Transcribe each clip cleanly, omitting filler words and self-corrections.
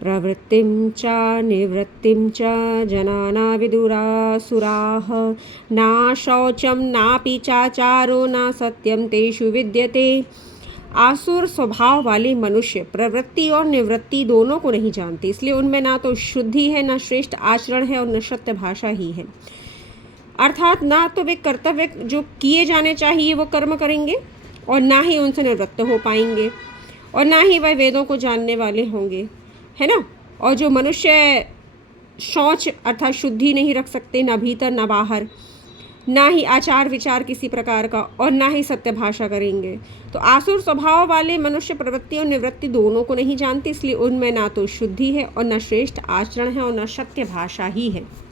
प्रवृत्तिं च निवृत्तिं च जनाना विदुरासुराः ना शौचं नापि चाचारो न सत्यं तेषु विद्यते। आसुर स्वभाव वाले मनुष्य प्रवृत्ति और निवृत्ति दोनों को नहीं जानते, इसलिए उनमें ना तो शुद्धि है, ना श्रेष्ठ आचरण है और न सत्य भाषा ही है। अर्थात ना तो वे कर्तव्य जो किए जाने चाहिए वो कर्म करेंगे और ना ही उनसे निवृत्त हो पाएंगे और ना ही वह वेदों को जानने वाले होंगे, है ना। और जो मनुष्य शौच अर्थात शुद्धि नहीं रख सकते, ना भीतर ना बाहर, ना ही आचार विचार किसी प्रकार का और ना ही सत्य भाषा करेंगे, तो आसुर स्वभाव वाले मनुष्य प्रवृत्ति और निवृत्ति दोनों को नहीं जानते, इसलिए उनमें ना तो शुद्धि है और न श्रेष्ठ आचरण है और न सत्य भाषा ही है।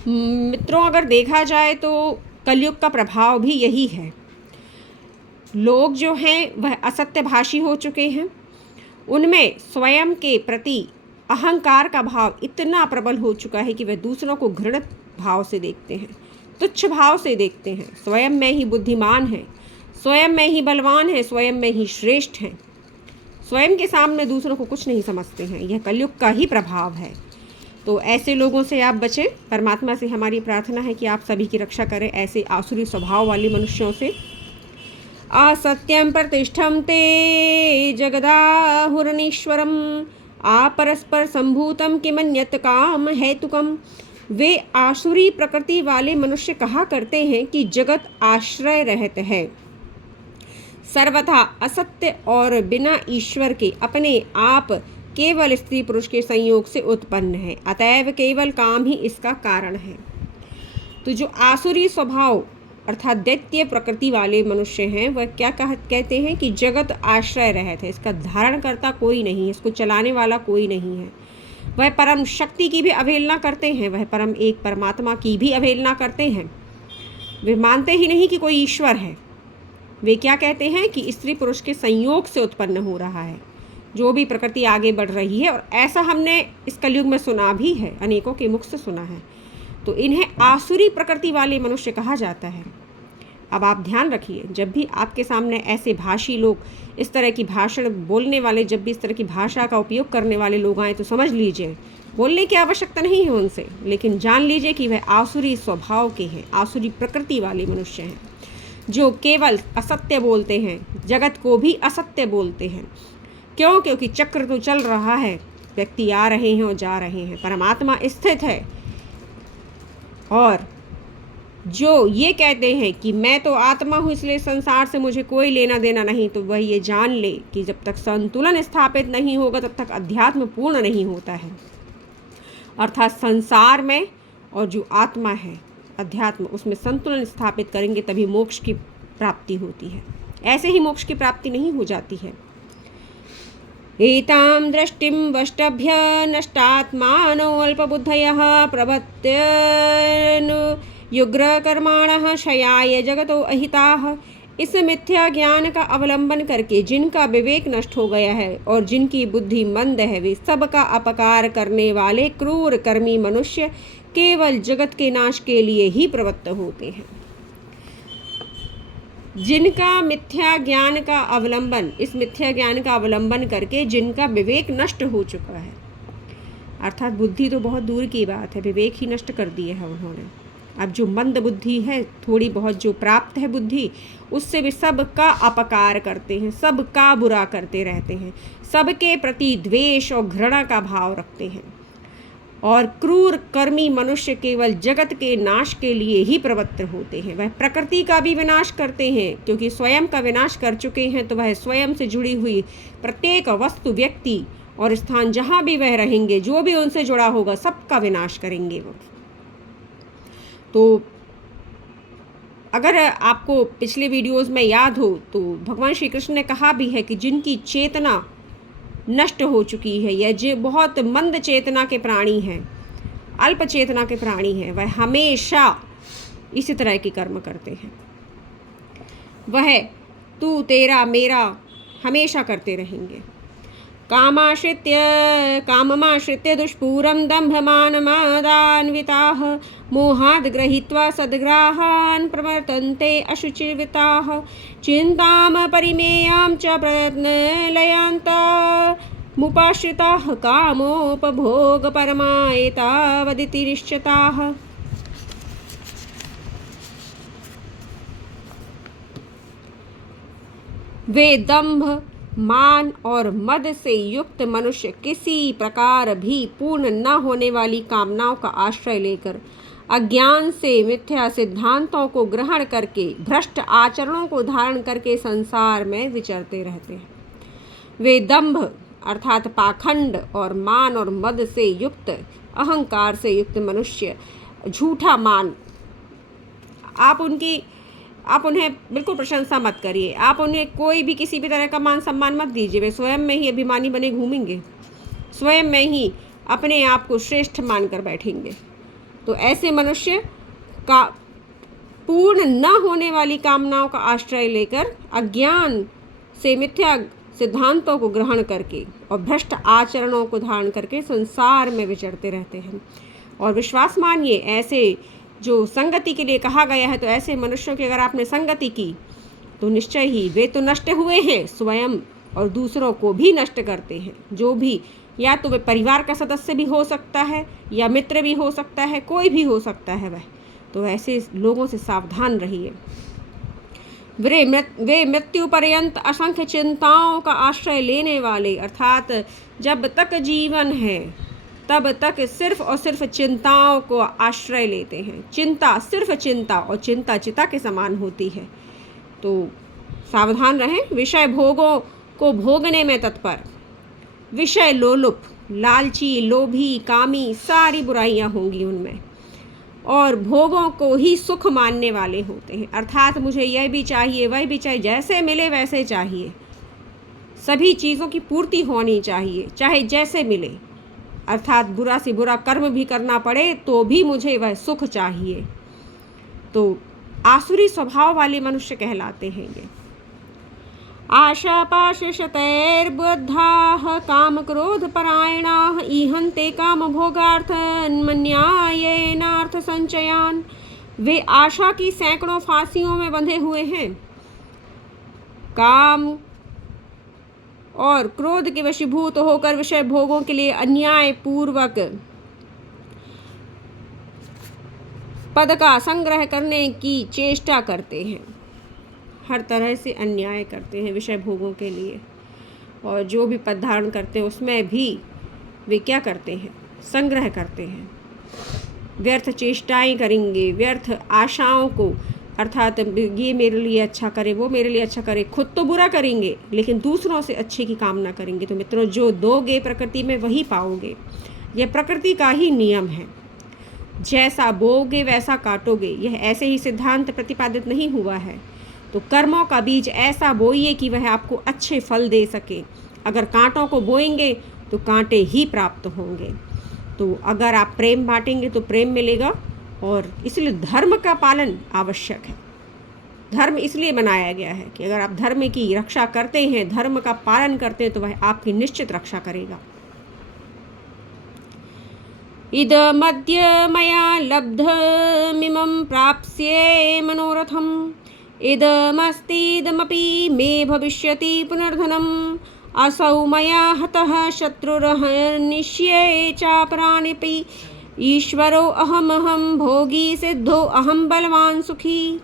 मित्रों, अगर देखा जाए तो कलयुग का प्रभाव भी यही है। लोग जो हैं वह असत्य भाषी हो चुके हैं, उनमें स्वयं के प्रति अहंकार का भाव इतना प्रबल हो चुका है कि वह दूसरों को घृणित भाव से देखते हैं, तुच्छ भाव से देखते हैं। स्वयं में ही बुद्धिमान है, स्वयं में ही बलवान है, स्वयं में ही श्रेष्ठ हैं, स्वयं के सामने दूसरों को कुछ नहीं समझते हैं। यह कलयुग का ही प्रभाव है। तो ऐसे लोगों से आप बचें। परमात्मा से हमारी प्रार्थना है कि आप सभी की रक्षा करें ऐसे आसुरी स्वभाव वाले मनुष्यों से। असत्यं प्रतिष्ठं ते जगदाहुरनीश्वरम अपरस्पर संभूतम किमन्यत् काम हेतुकम। वे आसुरी प्रकृति वाले मनुष्य कहा करते हैं कि जगत आश्रय रहित है, सर्वथा असत्य और बिना ईश्वर के अपने आप केवल स्त्री पुरुष के संयोग से उत्पन्न है, अतएव केवल काम ही इसका कारण है। तो जो आसुरी स्वभाव अर्थात दैत्य प्रकृति वाले मनुष्य हैं वह क्या कहते हैं कि जगत आश्रय रहित है, इसका धारण करता कोई नहीं है, इसको चलाने वाला कोई नहीं है। वह परम शक्ति की भी अवहेलना करते हैं, वह परम एक परमात्मा की भी अवहेलना करते हैं। वे मानते ही नहीं कि कोई ईश्वर है। वे क्या कहते हैं कि स्त्री पुरुष के संयोग से उत्पन्न हो रहा है जो भी प्रकृति आगे बढ़ रही है, और ऐसा हमने इस कलयुग में सुना भी है, अनेकों के मुख से सुना है। तो इन्हें आसुरी प्रकृति वाले मनुष्य कहा जाता है। अब आप ध्यान रखिए, जब भी आपके सामने ऐसे भाषी लोग, इस तरह की भाषण बोलने वाले, जब भी इस तरह की भाषा का उपयोग करने वाले लोग आए तो समझ लीजिए बोलने की आवश्यकता नहीं है उनसे, लेकिन जान लीजिए कि वह आसुरी स्वभाव के हैं, आसुरी प्रकृति वाले मनुष्य हैं जो केवल असत्य बोलते हैं, जगत को भी असत्य बोलते हैं। क्यों? क्योंकि चक्र तो चल रहा है, व्यक्ति आ रहे हैं और जा रहे हैं, परमात्मा स्थित है। और जो ये कहते हैं कि मैं तो आत्मा हूँ इसलिए संसार से मुझे कोई लेना देना नहीं, तो वह ये जान ले कि जब तक संतुलन स्थापित नहीं होगा तब तक अध्यात्म पूर्ण नहीं होता है। अर्थात संसार में और जो आत्मा है अध्यात्म, उसमें संतुलन स्थापित करेंगे तभी मोक्ष की प्राप्ति होती है, ऐसे ही मोक्ष की प्राप्ति नहीं हो जाती है। एतां दृष्टिं वष्टभ्य नष्टात्मानो अल्पबुद्धयः प्रभत्यनुयुग्रकर्माणः शयाय जगतो अहिताः। इस मिथ्या ज्ञान का अवलंबन करके जिनका विवेक नष्ट हो गया है और जिनकी बुद्धि मंद है, वे सबका अपकार करने वाले क्रूर कर्मी मनुष्य केवल जगत के नाश के लिए ही प्रवृत्त होते हैं। जिनका मिथ्या ज्ञान का अवलंबन, इस मिथ्या ज्ञान का अवलंबन करके जिनका विवेक नष्ट हो चुका है, अर्थात बुद्धि तो बहुत दूर की बात है, विवेक ही नष्ट कर दिए है उन्होंने। अब जो मंद बुद्धि है, थोड़ी बहुत जो प्राप्त है बुद्धि, उससे वे सबका अपकार करते हैं, सबका बुरा करते रहते हैं, सबके प्रति द्वेष और घृणा का भाव रखते हैं। और क्रूर कर्मी मनुष्य केवल जगत के नाश के लिए ही प्रवृत्त होते हैं। वह प्रकृति का भी विनाश करते हैं, क्योंकि स्वयं का विनाश कर चुके हैं, तो वह स्वयं से जुड़ी हुई प्रत्येक वस्तु, व्यक्ति और स्थान जहाँ भी वह रहेंगे, जो भी उनसे जुड़ा होगा, सबका विनाश करेंगे वो। तो अगर आपको पिछले वीडियोस में याद हो तो भगवान श्री कृष्ण ने कहा भी है कि जिनकी चेतना नष्ट हो चुकी है या जो बहुत मंद चेतना के प्राणी हैं, अल्प चेतना के प्राणी हैं, वह हमेशा इसी तरह के कर्म करते हैं। वह तू तेरा मेरा हमेशा करते रहेंगे। काममाश्रित्य दुष्पूरं दम्भमानमादान्विताः मोहाद् गृहीत्वा सद्ग्राहान् प्रवर्तन्ते अशुचिर्विताः चिन्तां परिमेयां च प्रयत्नलयान्तमुपाश्रिताः कामोपभोगपरमा एतावदिति निश्चिताः। वे दंभ, मान और मद से युक्त मनुष्य किसी प्रकार भी पूर्ण न होने वाली कामनाओं का आश्रय लेकर अज्ञान से मिथ्या सिद्धांतों को ग्रहण करके भ्रष्ट आचरणों को धारण करके संसार में विचरते रहते हैं। वे दंभ अर्थात पाखंड और मान और मद से युक्त अहंकार से युक्त मनुष्य, झूठा मान, आप उन्हें बिल्कुल प्रशंसा मत करिए, आप उन्हें कोई भी किसी भी तरह का मान सम्मान मत दीजिए। वे स्वयं में ही अभिमानी बने घूमेंगे, स्वयं में ही अपने आप को श्रेष्ठ मानकर बैठेंगे। तो ऐसे मनुष्य का पूर्ण न होने वाली कामनाओं का आश्रय लेकर अज्ञान से मिथ्या सिद्धांतों को ग्रहण करके और भ्रष्ट आचरणों को धारण करके संसार में विचरते रहते हैं। और विश्वास मानिए, ऐसे जो संगति के लिए कहा गया है, तो ऐसे मनुष्यों की अगर आपने संगति की तो निश्चय ही वे तो नष्ट हुए हैं, स्वयं और दूसरों को भी नष्ट करते हैं। जो भी, या तो वे परिवार का सदस्य भी हो सकता है या मित्र भी हो सकता है, कोई भी हो सकता है वह। तो ऐसे लोगों से सावधान रहिए। वे मृत्यु पर्यंत असंख्य चिंताओं का आश्रय लेने वाले, अर्थात जब तक जीवन है तब तक सिर्फ और सिर्फ चिंताओं को आश्रय लेते हैं। चिंता, सिर्फ चिंता, और चिंता चिता के समान होती है। तो सावधान रहें। विषय भोगों को भोगने में तत्पर, विषय लोलुप, लालची, लोभी, कामी, सारी बुराइयां होंगी उनमें, और भोगों को ही सुख मानने वाले होते हैं। अर्थात मुझे यह भी चाहिए, वह भी चाहिए, जैसे मिले वैसे चाहिए, सभी चीज़ों की पूर्ति होनी चाहिए, चाहे जैसे मिले। अर्थात बुरा से बुरा कर्म भी करना पड़े तो भी मुझे वह सुख चाहिए। तो आसुरी स्वभाव वाले मनुष्य कहलाते हैं ये। आशापाशशतैर्बद्धाः कामक्रोधपरायणाः ईहन्ते कामभोगार्थन्मन्यायेनार्थसञ्चयान्। वे आशा की सैकड़ों फांसियों में बंधे हुए हैं, काम और क्रोध के वशीभूत होकर विषय भोगों के लिए अन्याय पूर्वक पद का संग्रह करने की चेष्टा करते हैं। हर तरह से अन्याय करते हैं विषय भोगों के लिए, और जो भी पद धारण करते हैं उसमें भी वे क्या करते हैं, संग्रह करते हैं। व्यर्थ चेष्टाएं करेंगे, व्यर्थ आशाओं को, अर्थात ये मेरे लिए अच्छा करे, वो मेरे लिए अच्छा करे, खुद तो बुरा करेंगे लेकिन दूसरों से अच्छे की कामना करेंगे। तो मित्रों, जो दोगे प्रकृति में वही पाओगे। यह प्रकृति का ही नियम है, जैसा बोओगे वैसा काटोगे। यह ऐसे ही सिद्धांत प्रतिपादित नहीं हुआ है। तो कर्मों का बीज ऐसा बोइए कि वह आपको अच्छे फल दे सके। अगर कांटों को बोएंगे तो कांटे ही प्राप्त होंगे। तो अगर आप प्रेम बांटेंगे तो प्रेम मिलेगा, और इसलिए धर्म का पालन आवश्यक है। धर्म इसलिए बनाया गया है कि अगर आप धर्म की रक्षा करते हैं, धर्म का पालन करते हैं, तो वह आपकी निश्चित रक्षा करेगा। इदमद्य मया लब्धमिमं प्राप्स्ये मनोरथम् इदमस्तीदमपि मे भविष्यति पुनर्धनम् असौ मया हतः शत्रुरहनिष्ये चापराणिपि ईश्वरो अहमहं भोगी सिद्धो अहम बलवान सुखी।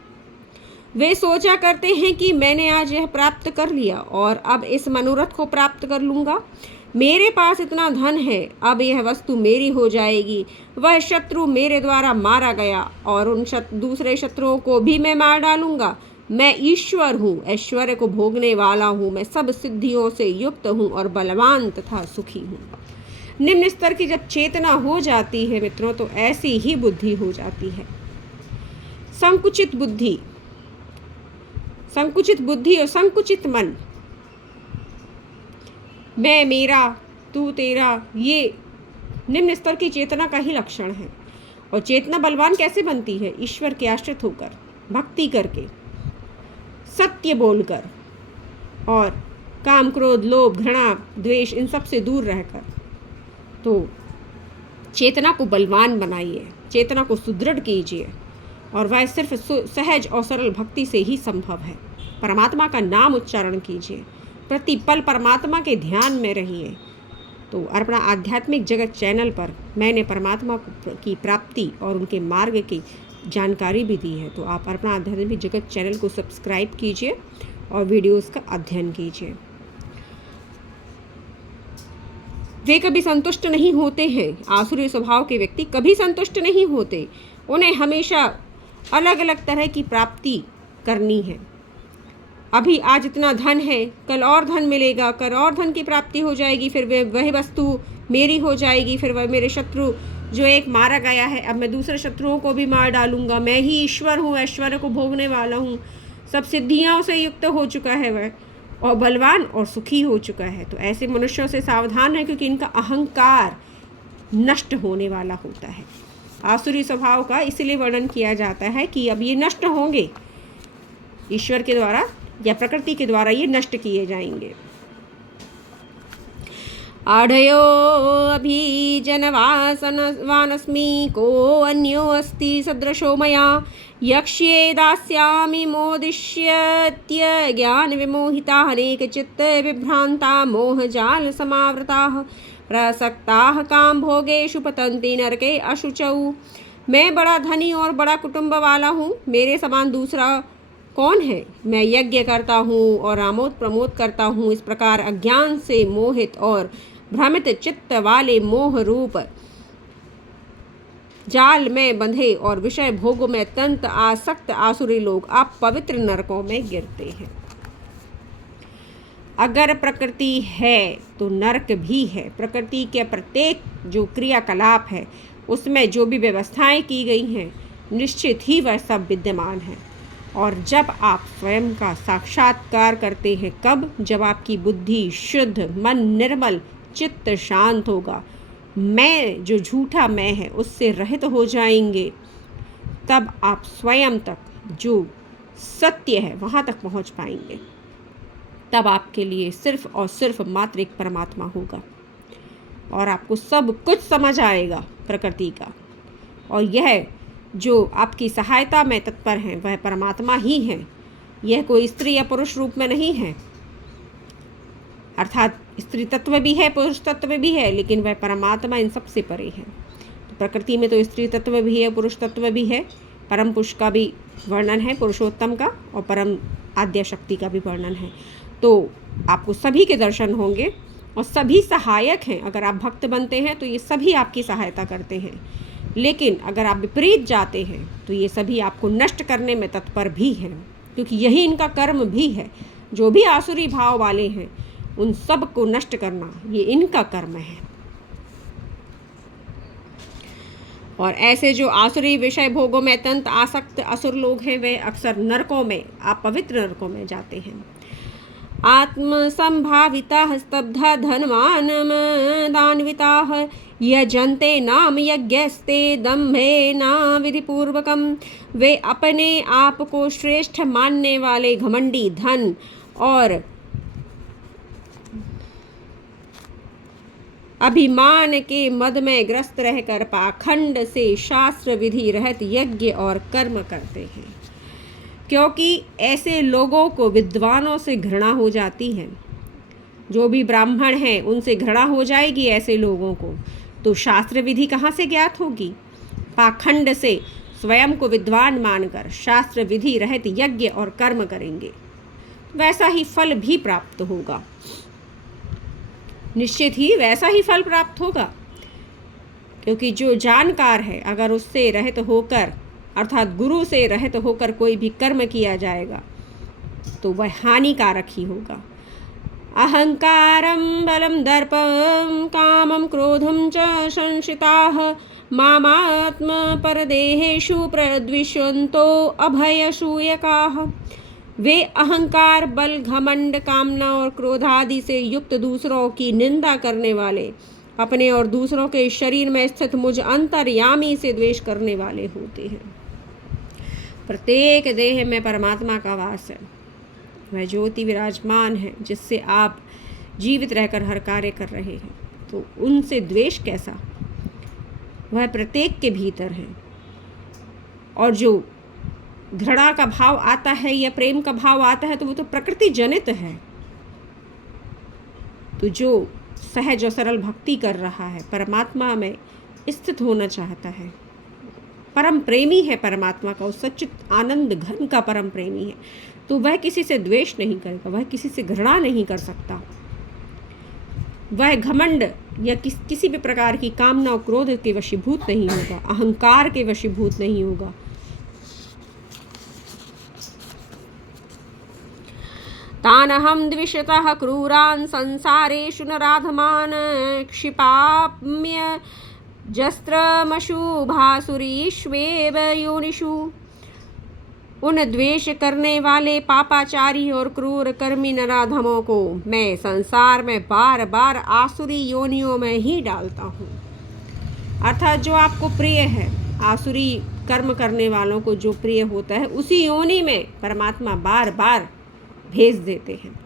वे सोचा करते हैं कि मैंने आज यह प्राप्त कर लिया और अब इस मनोरथ को प्राप्त कर लूँगा। मेरे पास इतना धन है, अब यह वस्तु मेरी हो जाएगी। वह शत्रु मेरे द्वारा मारा गया और उन दूसरे शत्रुओं को भी मैं मार डालूँगा। मैं ईश्वर हूँ, ऐश्वर्य को भोगने वाला हूँ, मैं सब सिद्धियों से युक्त हूँ और बलवान तथा सुखी हूँ। निम्न स्तर की जब चेतना हो जाती है मित्रों, तो ऐसी ही बुद्धि हो जाती है। संकुचित बुद्धि और संकुचित मन, मैं मेरा तू तेरा, ये निम्न स्तर की चेतना का ही लक्षण है। और चेतना बलवान कैसे बनती है? ईश्वर के आश्रित होकर, भक्ति करके, सत्य बोलकर और काम, क्रोध, लोभ, घृणा, द्वेष, इन सब से दूर रहकर तो चेतना को बलवान बनाइए, चेतना को सुदृढ़ कीजिए, और वह सिर्फ सहज और सरल भक्ति से ही संभव है। परमात्मा का नाम उच्चारण कीजिए, प्रतिपल परमात्मा के ध्यान में रहिए। तो अपना आध्यात्मिक जगत चैनल पर मैंने परमात्मा की प्राप्ति और उनके मार्ग की जानकारी भी दी है। तो आप अपना आध्यात्मिक जगत चैनल को सब्सक्राइब कीजिए और वीडियोस का अध्ययन कीजिए। वे कभी संतुष्ट नहीं होते हैं। आसुरी स्वभाव के व्यक्ति कभी संतुष्ट नहीं होते। उन्हें हमेशा अलग अलग तरह की प्राप्ति करनी है। अभी आज इतना धन है, कल और धन मिलेगा, कल और धन की प्राप्ति हो जाएगी, फिर वही वस्तु मेरी हो जाएगी, फिर वह मेरे शत्रु जो एक मारा गया है, अब मैं दूसरे शत्रुओं को भी मार डालूंगा, मैं ही ईश्वर हूँ, ऐश्वर्य को भोगने वाला हूँ, सब सिद्धियों से युक्त हो चुका है वह, और बलवान और सुखी हो चुका है। तो ऐसे मनुष्यों से सावधान है, क्योंकि इनका अहंकार नष्ट होने वाला होता है। आसुरी स्वभाव का इसलिए वर्णन किया जाता है कि अब ये नष्ट होंगे, ईश्वर के द्वारा या प्रकृति के द्वारा ये नष्ट किए जाएंगे। आढ़यो अभी जनवानस्मि को अन्यो अस्ति सदृशो मया यक्ष्ये दास्यामि मोदिष्यत्य ज्ञान विमोहिता अनेक चित्त विभ्रांता मोहजाल समावृताः प्रसक्ताः काम भोगेषु पतन्ति नरके अशुचौ। मैं बड़ा धनी और बड़ा कुटुंब वाला हूँ, मेरे समान दूसरा कौन है? मैं यज्ञ करता हूँ और आमोद प्रमोद करता हूँ। इस प्रकार अज्ञान से मोहित और भ्रमित चित्त वाले मोह रूप जाल में बंधे और विषय भोगों में अत्यंत आसक्त आसुरी लोग आप पवित्र नरकों में गिरते हैं। अगर प्रकृति है तो नरक भी है। प्रकृति के प्रत्येक जो क्रियाकलाप है उसमें जो भी व्यवस्थाएं की गई हैं निश्चित ही वह सब विद्यमान है। और जब आप स्वयं का साक्षात्कार करते हैं, कब? जब आपकी बुद्धि शुद्ध, मन निर्मल, चित्त शांत होगा, मैं जो झूठा मैं है उससे रहित हो जाएंगे, तब आप स्वयं तक जो सत्य है वहाँ तक पहुँच पाएंगे। तब आपके लिए सिर्फ और सिर्फ मात्र एक परमात्मा होगा और आपको सब कुछ समझ आएगा प्रकृति का। और यह जो आपकी सहायता में तत्पर हैं वह परमात्मा ही है। यह कोई स्त्री या पुरुष रूप में नहीं है, अर्थात स्त्री तत्व भी है, पुरुष तत्व भी है, लेकिन वह परमात्मा इन सब से परे है। तो प्रकृति में तो स्त्री तत्व भी है, पुरुष तत्व भी है, परम पुरुष का भी वर्णन है, पुरुषोत्तम का, और परम आद्य शक्ति का भी वर्णन है। तो आपको सभी के दर्शन होंगे और सभी सहायक हैं। अगर आप भक्त बनते हैं तो ये सभी आपकी सहायता करते हैं, लेकिन अगर आप विपरीत जाते हैं तो ये सभी आपको नष्ट करने में तत्पर भी हैं, क्योंकि यही इनका कर्म भी है। जो भी आसुरी भाव वाले हैं उन सब को नष्ट करना ये इनका कर्म है। और ऐसे जो आसुरी विषय भोगों में अत्यंत आसक्त असुर लोग हैं वे अक्सर नरकों में, अपवित्र नरकों में जाते हैं। आत्मसंभाविताः स्तब्धा धनवान् दान्विताः यजन्ते नाम यज्ञस्ते दम्भेन विधिपूर्वकम्। वे अपने आप को श्रेष्ठ मानने वाले घमंडी धन और अभिमान के मद में ग्रस्त रहकर पाखंड से शास्त्र विधि रहित यज्ञ और कर्म करते हैं, क्योंकि ऐसे लोगों को विद्वानों से घृणा हो जाती है। जो भी ब्राह्मण हैं उनसे घृणा हो जाएगी ऐसे लोगों को, तो शास्त्र विधि कहाँ से ज्ञात होगी? पाखंड से स्वयं को विद्वान मानकर शास्त्र विधि रहित यज्ञ और कर्म करेंगे, वैसा ही फल भी प्राप्त होगा। निश्चित ही वैसा ही फल प्राप्त होगा, क्योंकि जो जानकार है अगर उससे रहित होकर, अर्थात गुरु से रहित होकर कोई भी कर्म किया जाएगा तो वह हानिकारक ही होगा। अहंकारं बलं दर्पं कामं क्रोधं च संश्रिताः मामात्मपरदेहेषु प्रद्विषन्तो अभयसूयकाः। वे अहंकार, बल, घमंड, कामना और क्रोध आदि से युक्त दूसरों की निंदा करने वाले, अपने और दूसरों के शरीर में स्थित मुझ अंतर्यामी से द्वेष करने वाले होते हैं। प्रत्येक देह में परमात्मा का वास है वह ज्योति विराजमान है जिससे आप जीवित रहकर हर कार्य कर रहे हैं, तो उनसे द्वेष कैसा? वह प्रत्येक के भीतर है। और जो घृणा का भाव आता है या प्रेम का भाव आता है तो वो तो प्रकृति जनित है। तो जो सहज और सरल भक्ति कर रहा है, परमात्मा में स्थित होना चाहता है, परम प्रेमी है परमात्मा का, उस सच्चित आनंद घन का परम प्रेमी है, तो वह किसी से द्वेष नहीं करेगा, वह किसी से घृणा नहीं कर सकता। वह घमंड या किसी भी प्रकार की कामना और क्रोध के वशीभूत नहीं होगा, अहंकार के वशीभूत नहीं होगा। तानहं द्विषतः क्रूरान् संसारेषु नराधमान् क्षिपाम्य जस्त्रमशुभासुरीष्वेव योनिषु। उन द्वेष करने वाले पापाचारी और क्रूर कर्मी नराधमों को मैं संसार में बार बार आसुरी योनियों में ही डालता हूँ। अर्थात जो आपको प्रिय है, आसुरी कर्म करने वालों को जो प्रिय होता है, उसी योनि में परमात्मा बार बार भेज देते हैं।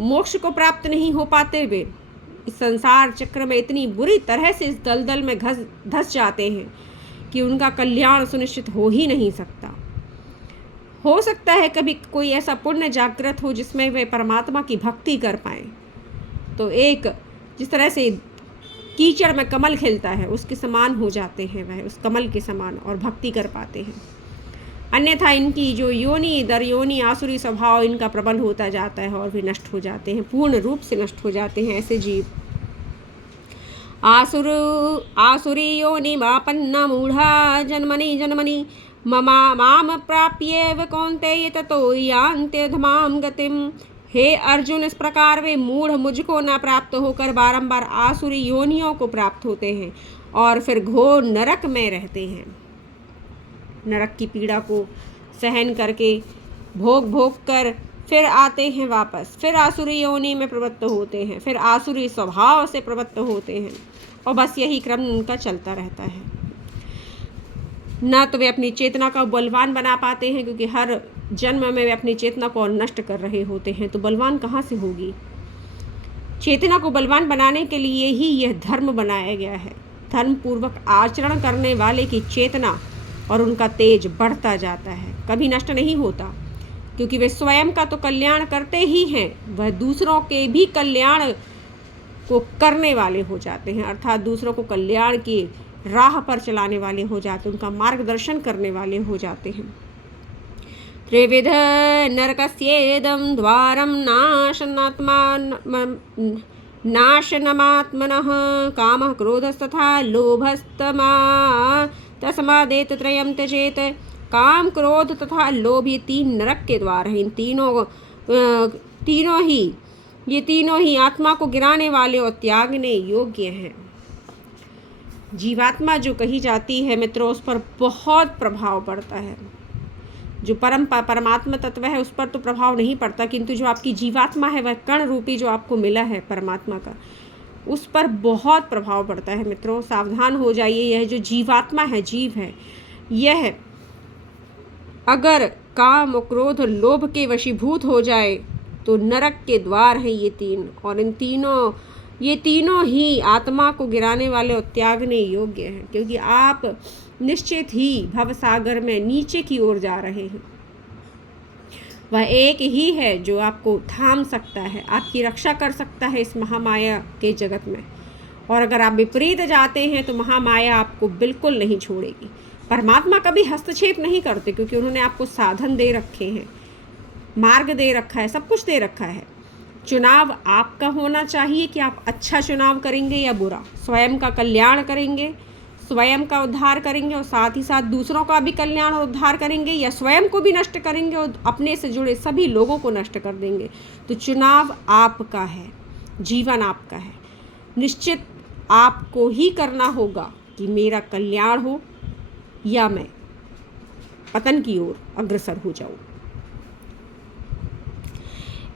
मोक्ष को प्राप्त नहीं हो पाते वे इस संसार चक्र में इतनी बुरी तरह से इस दलदल में धस जाते हैं कि उनका कल्याण सुनिश्चित हो ही नहीं सकता। हो सकता है कभी कोई ऐसा पुण्य जागृत हो जिसमें वे परमात्मा की भक्ति कर पाएँ, तो एक जिस तरह से कीचड़ में कमल खिलता है उसके समान हो जाते हैं, वह उस कमल के समान, और भक्ति कर पाते हैं। अन्यथा इनकी जो योनि दर योनि आसुरी स्वभाव इनका प्रबल होता जाता है और भी नष्ट हो जाते हैं, पूर्ण रूप से नष्ट हो जाते हैं ऐसे जीव। आसुरी योनि मापन्ना मूढ़ा जन्मनि जन्मनि माम प्राप्येव कौन्तेय ततो यान्त्यधमां गतिम। हे अर्जुन, इस प्रकार वे मूढ़ मुझको न प्राप्त होकर बारंबार आसुरी योनियों को प्राप्त होते हैं और फिर घोर नरक में रहते हैं। नरक की पीड़ा को सहन करके भोग भोग कर फिर आते हैं वापस, फिर आसुरी योनि में प्रवृत्त होते हैं, फिर आसुरी स्वभाव से प्रवृत्त होते हैं, और बस यही क्रम उनका चलता रहता है। न तो वे अपनी चेतना का बलवान बना पाते हैं, क्योंकि हर जन्म में वे अपनी चेतना को नष्ट कर रहे होते हैं, तो बलवान कहाँ से होगी। चेतना को बलवान बनाने के लिए ही यह धर्म बनाया गया है। धर्म पूर्वक आचरण करने वाले की चेतना और उनका तेज बढ़ता जाता है, कभी नष्ट नहीं होता, क्योंकि वे स्वयं का तो कल्याण करते ही हैं, वह दूसरों के भी कल्याण को करने वाले हो जाते हैं, अर्थात दूसरों को कल्याण की राह पर चलाने वाले हो जाते हैं, उनका मार्गदर्शन करने वाले हो जाते हैं। त्रिविध नरकस्येदं द्वारं नाशनमात्मनः कामः क्रोधस्तथा लोभस्तमा तस्मादेत त्रयं त्यजेत। काम, क्रोध तथा लोभ, ये तीन नरक के द्वार हैं। इन तीनों ही आत्मा को गिराने वाले और त्यागने योग्य हैं। जीवात्मा जो कही जाती है मित्रों, उस पर बहुत प्रभाव पड़ता है। जो परमात्मा तत्व है उस पर तो प्रभाव नहीं पड़ता, किंतु जो आपकी जीवात्मा है, वह कण रूपी जो आपको मिला है परमात्मा का, उस पर बहुत प्रभाव पड़ता है। मित्रों सावधान हो जाइए। यह जो जीवात्मा है, जीव है, यह अगर काम, क्रोध, लोभ के वशीभूत हो जाए तो नरक के द्वार हैं ये तीन, और ये तीनों ही आत्मा को गिराने वाले और त्यागने योग्य हैं, क्योंकि आप निश्चित ही भवसागर में नीचे की ओर जा रहे हैं। वह एक ही है जो आपको थाम सकता है, आपकी रक्षा कर सकता है इस महामाया के जगत में, और अगर आप विपरीत जाते हैं तो महामाया आपको बिल्कुल नहीं छोड़ेगी। परमात्मा कभी हस्तक्षेप नहीं करते, क्योंकि उन्होंने आपको साधन दे रखे हैं, मार्ग दे रखा है, सब कुछ दे रखा है। चुनाव आपका होना चाहिए कि आप अच्छा चुनाव करेंगे या बुरा, स्वयं का कल्याण करेंगे, स्वयं का उद्धार करेंगे और साथ ही साथ दूसरों का भी कल्याण और उद्धार करेंगे, या स्वयं को भी नष्ट करेंगे और अपने से जुड़े सभी लोगों को नष्ट कर देंगे। तो चुनाव आपका है, जीवन आपका है। निश्चित आपको ही करना होगा कि मेरा कल्याण हो या मैं पतन की ओर अग्रसर हो जाऊं।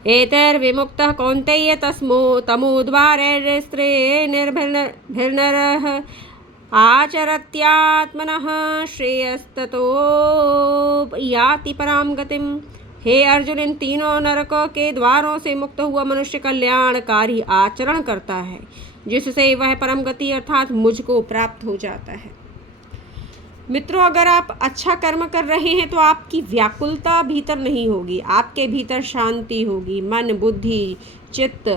एतैर्विमुक्तः कौन्तेय तमोद्वारैस्त्रे निर्भिर्नरः आचरत्यात्मनः श्रेयस्ततो याति परां गतिम्। हे अर्जुन, इन तीनों नरकों के द्वारों से मुक्त हुआ मनुष्य कल्याणकारी आचरण करता है, जिससे वह परम गति अर्थात मुझको प्राप्त हो जाता है। मित्रों, अगर आप अच्छा कर्म कर रहे हैं तो आपकी व्याकुलता भीतर नहीं होगी, आपके भीतर शांति होगी, मन बुद्धि चित्त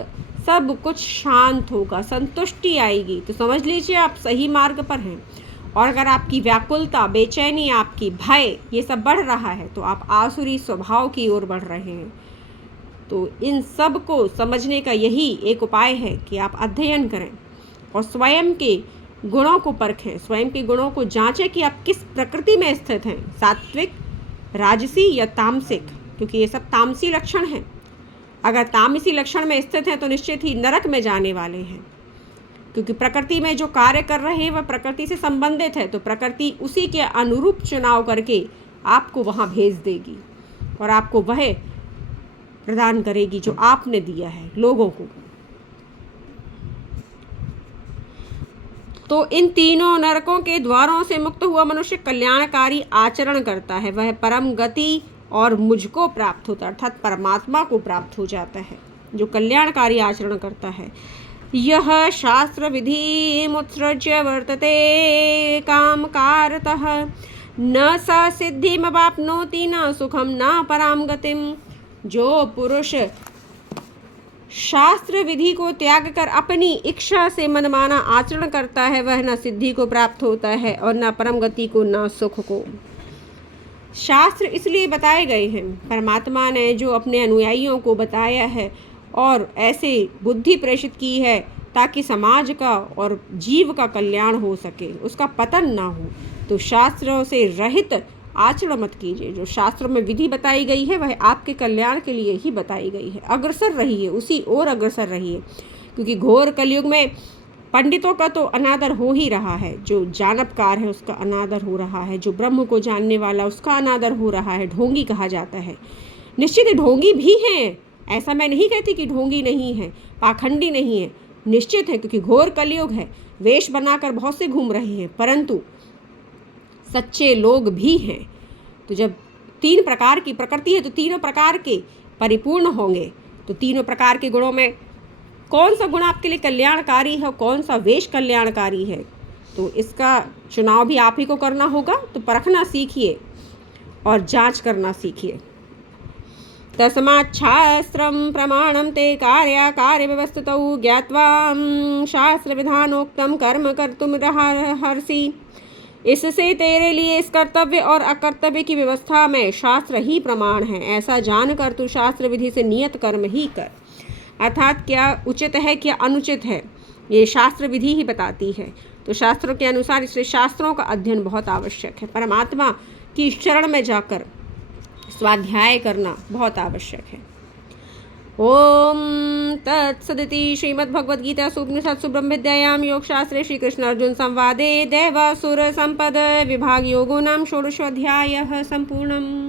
सब कुछ शांत होगा, संतुष्टि आएगी। तो समझ लीजिए आप सही मार्ग पर हैं। और अगर आपकी व्याकुलता, बेचैनी, आपकी भय ये सब बढ़ रहा है तो आप आसुरी स्वभाव की ओर बढ़ रहे हैं। तो इन सब को समझने का यही एक उपाय है कि आप अध्ययन करें और स्वयं के गुणों को परखें, स्वयं के गुणों को जांचें कि आप किस प्रकृति में स्थित हैं, सात्विक, राजसी या तामसिक, क्योंकि ये सब तामसी लक्षण हैं। अगर तामसी लक्षण में स्थित हैं तो निश्चित ही नरक में जाने वाले हैं, क्योंकि प्रकृति में जो कार्य कर रहे हैं वह प्रकृति से संबंधित है। तो प्रकृति उसी के अनुरूप चुनाव करके आपको वहाँ भेज देगी और आपको वह प्रदान करेगी जो आपने दिया है लोगों को। तो इन तीनों नरकों के द्वारों से मुक्त हुआ मनुष्य कल्याणकारी आचरण करता है, वह परम गति और मुझको प्राप्त होता है, अर्थात परमात्मा को प्राप्त हो जाता है जो कल्याणकारी आचरण करता है। यह शास्त्र विधि मुत्सृज्य वर्तते काम कारतः न स सिद्धिमवाप्नोति न सुखम न पराम गतिम। जो पुरुष शास्त्र विधि को त्याग कर अपनी इच्छा से मनमाना आचरण करता है वह न सिद्धि को प्राप्त होता है और न परम गति को न सुख को। शास्त्र इसलिए बताए गए हैं, परमात्मा ने जो अपने अनुयायियों को बताया है और ऐसे बुद्धि प्रेषित की है ताकि समाज का और जीव का कल्याण हो सके, उसका पतन ना हो। तो शास्त्रों से रहित आचरण मत कीजिए। जो शास्त्रों में विधि बताई गई है वह आपके कल्याण के लिए ही बताई गई है। अग्रसर रहिए, उसी ओर अग्रसर रहिए, क्योंकि घोर कलयुग में पंडितों का तो अनादर हो ही रहा है, जो जानबकार है उसका अनादर हो रहा है, जो ब्रह्म को जानने वाला उसका अनादर हो रहा है, ढोंगी कहा जाता है। निश्चित ही ढोंगी भी हैं, ऐसा मैं नहीं कहती कि ढोंगी नहीं है, पाखंडी नहीं है, निश्चित है, क्योंकि घोर कलयुग है, वेश बनाकर बहुत से घूम रहे हैं, परंतु सच्चे लोग भी हैं। तो जब तीन प्रकार की प्रकृति है तो तीनों प्रकार के परिपूर्ण होंगे। तो तीनों प्रकार के गुणों में कौन सा गुण आपके लिए कल्याणकारी है, कौन सा वेश कल्याणकारी है, तो इसका चुनाव भी आप ही को करना होगा। तो परखना सीखिए और जांच करना सीखिए। तस्मात् शास्त्रं प्रमाणं ते कार्याकार्य व्यवस्थितौ ज्ञात्वा शास्त्र विधानोक्तं कर्म कर्तुमर्हसि। इससे तेरे लिए इस कर्तव्य और अकर्तव्य की व्यवस्था में शास्त्र ही प्रमाण है, ऐसा जानकर तू शास्त्र विधि से नियत कर्म ही कर। अर्थात क्या उचित है क्या अनुचित है ये शास्त्र विधि ही बताती है। तो शास्त्रों के अनुसार इसलिए शास्त्रों का अध्ययन बहुत आवश्यक है। परमात्मा की शरण में जाकर स्वाध्याय करना बहुत आवश्यक है। ओम तत्सदिति श्रीमद्भगवद्गीतासु उपनिषत्सु ब्रह्मविद्यायां योगशास्त्रे श्रीकृष्ण अर्जुन संवादे दैवासुर संपद विभाग योगो नाम षोडशोऽध्यायः सम्पूर्णम्।